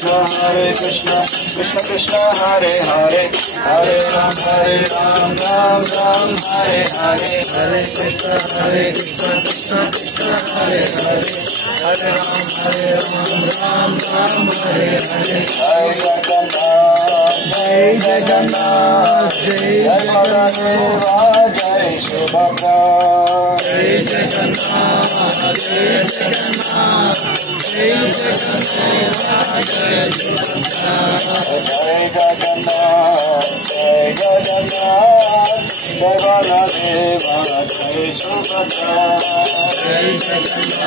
Krishna Krishna Krishna Hare Hare Hare Ram Ram Ram Hare Hare Hare Krishna Krishna Krishna Hare Hare Hare Ram Ram Hare Hare Jai Jagannath Jai Baladeva Jai Subhadra Jai Jagannath Jai Jagannath Jai Jagannath Jai Subhadra Jai Jagannath Jai Jagannath Jai Baladeva Jai Subhadra Jai Jagannath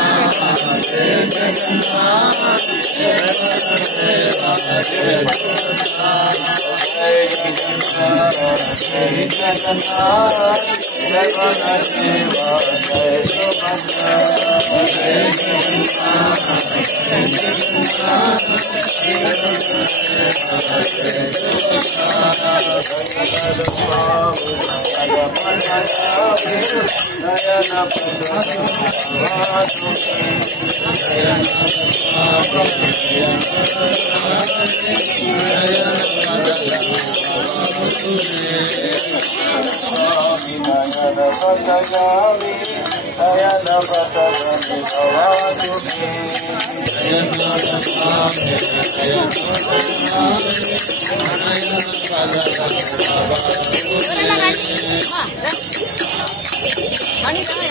Jai Jagannath Jai Baladeva Jai Subhadra Jai Jagannath Jai Jagannath Jai Baladeva Jai Subhadra Jai Ini